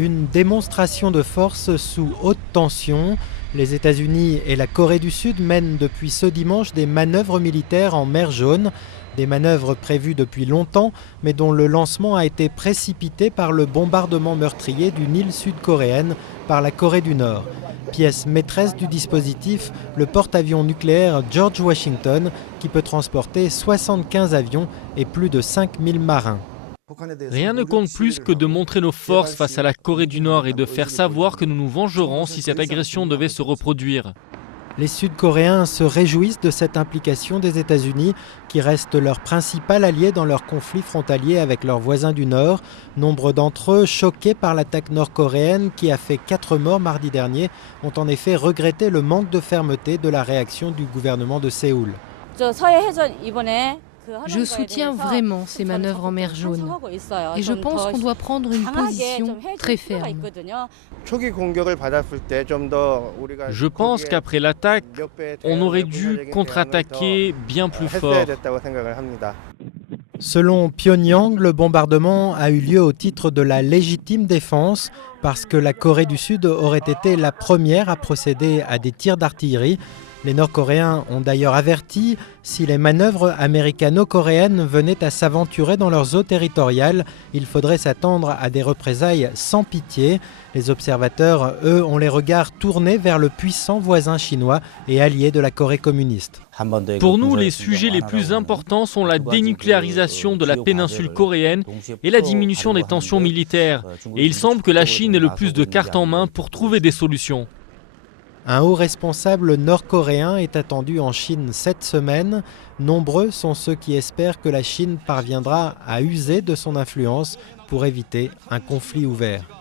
Une démonstration de force sous haute tension. Les États-Unis et la Corée du Sud mènent depuis ce dimanche des manœuvres militaires en mer Jaune. Des manœuvres prévues depuis longtemps, mais dont le lancement a été précipité par le bombardement meurtrier d'une île sud-coréenne par la Corée du Nord. Pièce maîtresse du dispositif, le porte-avions nucléaire George Washington, qui peut transporter 75 avions et plus de 5000 marins. Rien ne compte plus que de montrer nos forces face à la Corée du Nord et de faire savoir que nous nous vengerons si cette agression devait se reproduire. Les Sud-Coréens se réjouissent de cette implication des États-Unis, qui restent leur principal allié dans leur conflit frontalier avec leurs voisins du Nord. Nombre d'entre eux, choqués par l'attaque nord-coréenne qui a fait 4 morts mardi dernier, ont en effet regretté le manque de fermeté de la réaction du gouvernement de Séoul. Je soutiens vraiment ces manœuvres en mer Jaune et je pense qu'on doit prendre une position très ferme. Je pense qu'après l'attaque, on aurait dû contre-attaquer bien plus fort. Selon Pyongyang, le bombardement a eu lieu au titre de la légitime défense parce que la Corée du Sud aurait été la première à procéder à des tirs d'artillerie. Les Nord-Coréens ont d'ailleurs averti, si les manœuvres américano-coréennes venaient à s'aventurer dans leurs eaux territoriales, il faudrait s'attendre à des représailles sans pitié. Les observateurs, eux, ont les regards tournés vers le puissant voisin chinois et allié de la Corée communiste. Pour nous, les sujets les plus importants sont la dénucléarisation de la péninsule coréenne et la diminution des tensions militaires. Et il semble que la Chine ait le plus de cartes en main pour trouver des solutions. Un haut responsable nord-coréen est attendu en Chine cette semaine. Nombreux sont ceux qui espèrent que la Chine parviendra à user de son influence pour éviter un conflit ouvert.